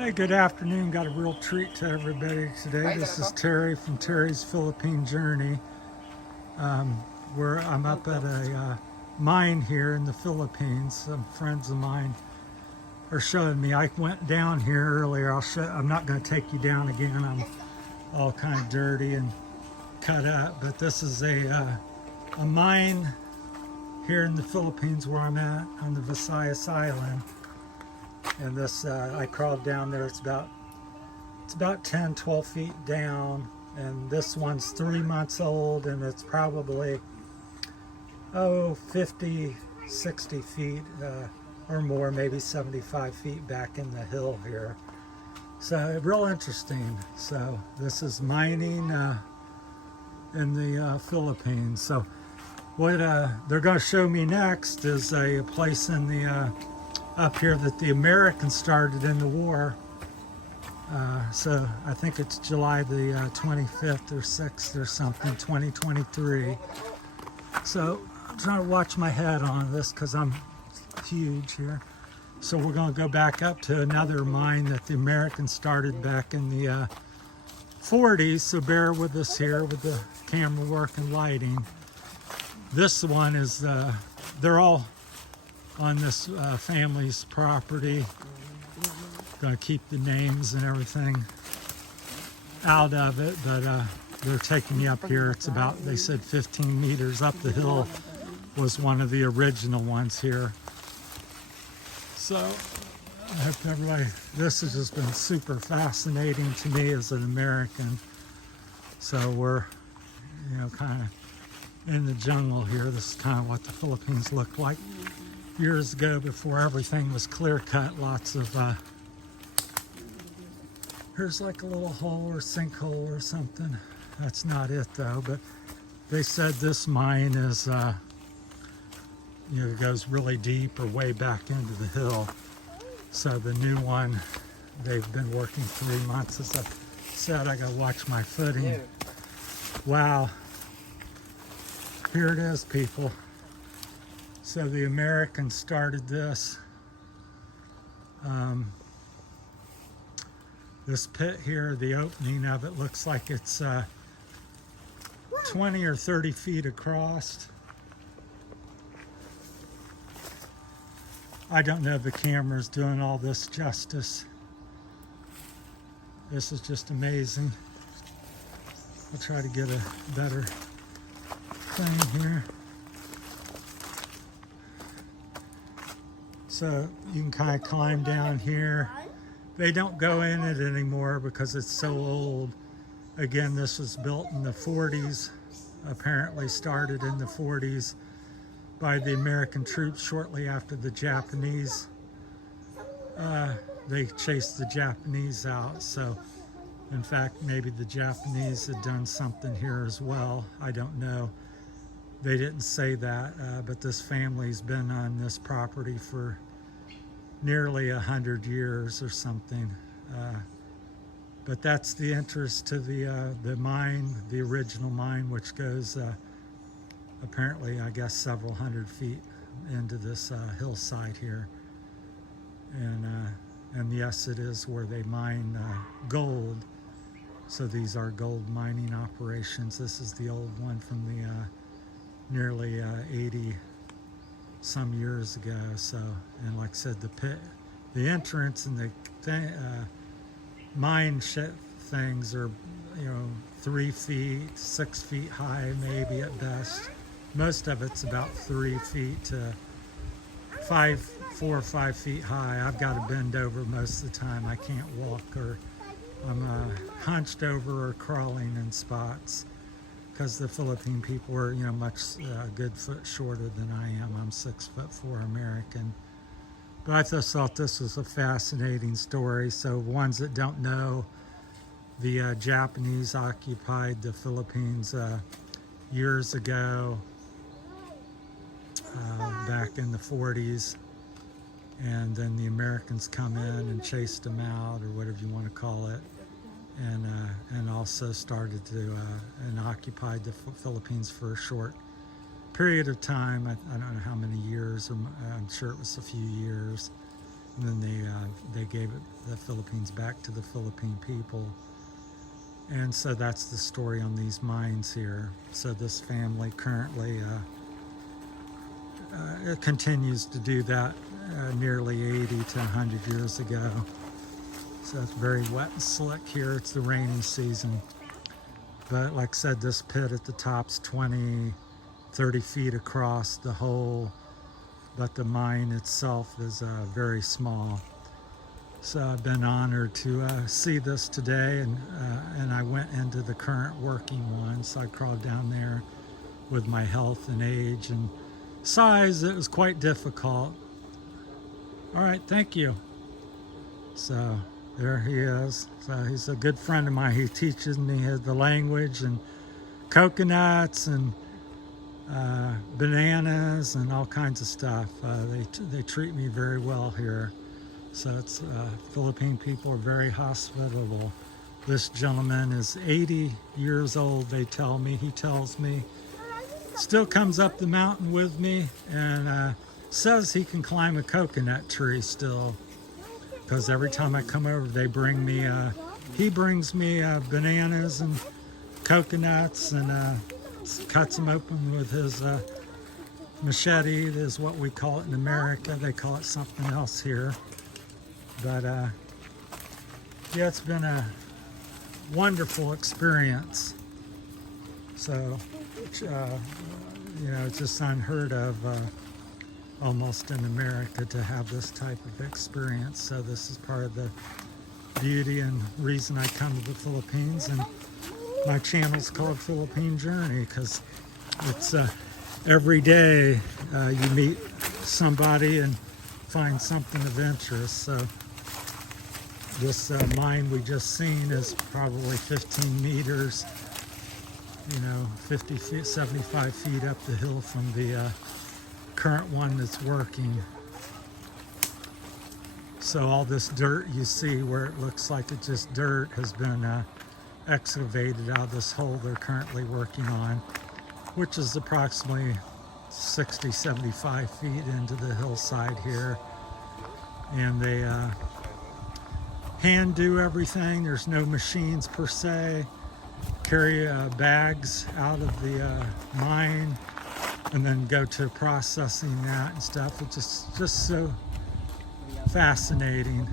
Hey, good afternoon. Got a real treat to everybody today. This is Terry from Terry's Philippine Journey. Where I'm up at a mine here in the Philippines. Some friends of mine are showing me. I went down here earlier. I'm not going to take you down again. I'm all kind of dirty and cut up. But this is a mine here in the Philippines where I'm at on the Visayas Island. And this, I crawled down there. It's about 10, 12 feet down, and this one's 3 months old, and it's probably 50, 60 feet or more, maybe 75 feet back in the hill here. So real interesting. So this is mining in the Philippines. So what they're going to show me next is a place in the up here that the Americans started in the war. So I think it's July the 25th or 6th or something, 2023. So I'm trying to watch my head on this because I'm huge here. So we're going to go back up to another mine that the Americans started back in the 40s. So bear with us here with the camera work and lighting. This one is, they're all on this family's property. Gonna keep the names and everything out of it, but they're taking me up here. It's about, they said 15 meters up the hill was one of the original ones here. So I hope everybody, this has just been super fascinating to me as an American. So we're, kind of in the jungle here. This is kind of what the Philippines looked like years ago before everything was clear cut. Lots of here's like a little hole or sinkhole or something. That's not it though, but they said this mine is it goes really deep or way back into the hill. So the new one, they've been working 3 months. As I said, I gotta watch my footing. Wow, here it is, people. So the Americans started this. This pit here, the opening of it looks like it's 20 or 30 feet across. I don't know if the camera's doing all this justice. This is just amazing. I'll try to get a better thing here. So you can kind of climb down here. They don't go in it anymore because it's so old. Again, this was built in the 40s, apparently started in the 40s by the American troops shortly after the Japanese. They chased the Japanese out. So in fact, maybe the Japanese had done something here as well. I don't know. They didn't say that, but this family's been on this property for nearly 100 years or something. But that's the entrance to the mine, the original mine, which goes apparently, I guess, several hundred feet into this hillside here. And yes, it is where they mine gold. So these are gold mining operations. This is the old one from the nearly 80 some years ago. So, and like I said, the pit, the entrance and the mine things are 3 feet, 6 feet high maybe at best. Most of it's about 3 feet to 4 or 5 feet high. I've got to bend over most of the time. I can't walk, or I'm hunched over or crawling in spots, because the Philippine people are, much a good foot shorter than I am. I'm 6'4" American. But I just thought this was a fascinating story. So ones that don't know, the Japanese occupied the Philippines years ago, back in the 40s. And then the Americans come in and chased them out, or whatever you want to call it. And also started to and occupied the Philippines for a short period of time. I don't know how many years. I'm sure it was a few years. And then they gave the Philippines back to the Philippine people. And so that's the story on these mines here. So this family currently it continues to do that nearly 80 to 100 years ago. So it's very wet and slick here. It's the rainy season. But like I said, this pit at the top's 20, 30 feet across the hole, but the mine itself is very small. So I've been honored to see this today, and I went into the current working one. So I crawled down there with my health and age and size. It was quite difficult. All right, thank you. So there he is. So he's a good friend of mine. He teaches me the language and coconuts and bananas and all kinds of stuff. They treat me very well here. So it's Philippine people are very hospitable. This gentleman is 80 years old, they tell me. He tells me. Still comes up the mountain with me and says he can climb a coconut tree still. Because every time I come over, they bring me, he brings me bananas and coconuts and cuts them open with his machete, is what we call it in America. They call it something else here. But yeah, it's been a wonderful experience. So, you know, it's just unheard of almost in America to have this type of experience. So this is part of the beauty and reason I come to the Philippines. And my channel's called Philippine Journey because it's every day you meet somebody and find something of interest. So this mine we just seen is probably 15 meters, you know, 50 feet, 75 feet up the hill from the current one that's working. So all this dirt you see where it looks like it's just dirt has been excavated out of this hole they're currently working on, which is approximately 60, 75 feet into the hillside here. And they hand do everything. There's no machines per se. Carry bags out of the mine and then go to processing that and stuff. It's just so fascinating.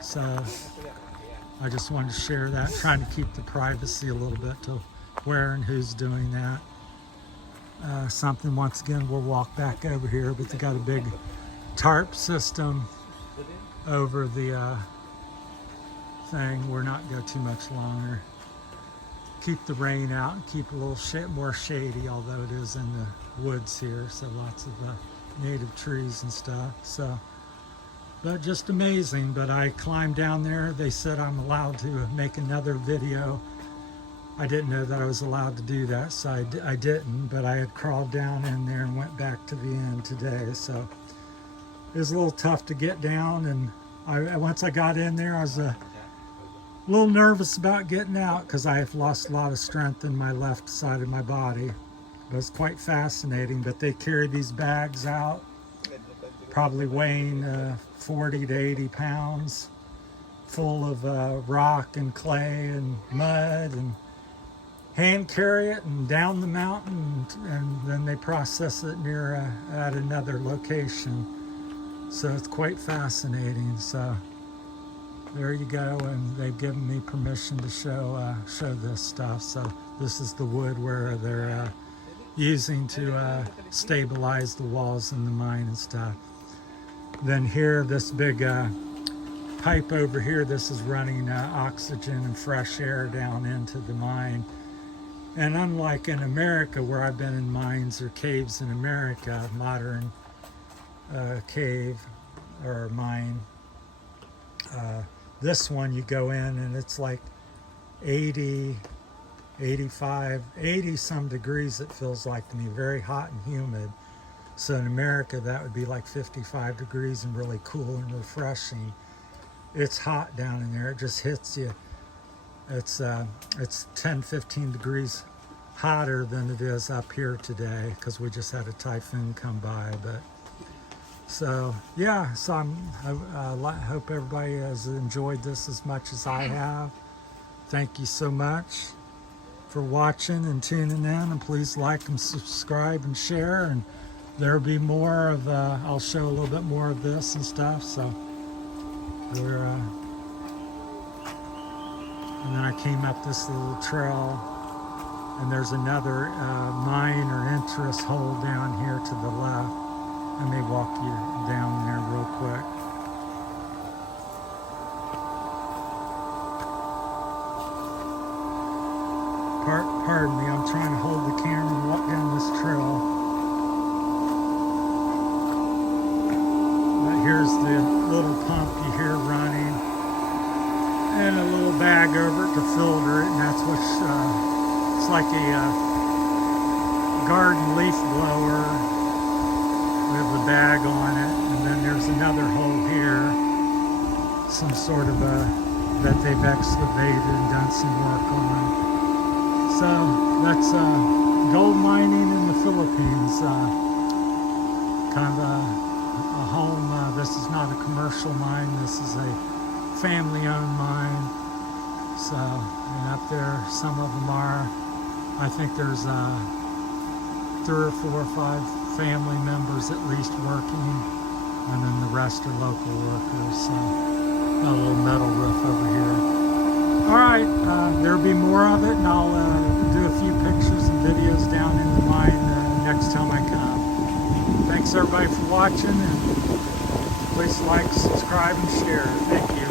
So I just wanted to share that, trying to keep the privacy a little bit to where and who's doing that. Something, once again, we'll walk back over here, but they got a big tarp system over the thing. We're not going too much longer. Keep the rain out and keep a little more shady, although it is in the woods here, so lots of native trees and stuff. So, but just amazing. But I climbed down there. They said I'm allowed to make another video. I didn't know that I was allowed to do that, so I didn't, but I had crawled down in there and went back to the end today. So it was a little tough to get down, and once I got in there, I was a little nervous about getting out because I have lost a lot of strength in my left side of my body. But it's quite fascinating. But they carry these bags out, probably weighing 40 to 80 pounds, full of rock and clay and mud, and hand carry it and down the mountain, and then they process it near at another location. So it's quite fascinating. So there you go, and they've given me permission to show this stuff. So this is the wood where they're using to stabilize the walls in the mine and stuff. Then here, this big pipe over here, this is running oxygen and fresh air down into the mine. And unlike in America, where I've been in mines or caves in America, modern cave or mine, this one you go in and it's like 80, 85, 80 some degrees it feels like to me, very hot and humid. So in America that would be like 55 degrees and really cool and refreshing. It's hot down in there, it just hits you. It's 10, 15 degrees hotter than it is up here today because we just had a typhoon come by. But So yeah, so I hope everybody has enjoyed this as much as I have. Thank you so much for watching and tuning in, and please like and subscribe and share, and there'll be more of I'll show a little bit more of this and stuff. So we're and then I came up this little trail, and there's another mine or interest hole down here to the left. I may walk you down there real quick. Pardon me, I'm trying to hold the camera and walk down this trail. But here's the little pump you hear running, and a little bag over it to filter it, and that's what it's like a garden leaf blower with a bag on it. And then there's another hole here, some sort of that they've excavated and done some work on. So that's gold mining in the Philippines. Kind of a home. This is not a commercial mine. This is a family-owned mine. So, and up there, some of them are. I think there's 3 or 4 or 5 family members at least working, and then the rest are local workers. So, got a little metal roof over here. All right, there'll be more of it, and I'll do a few pictures and videos down in the mine next time I come. Thanks everybody for watching, and please like, subscribe, and share. Thank you.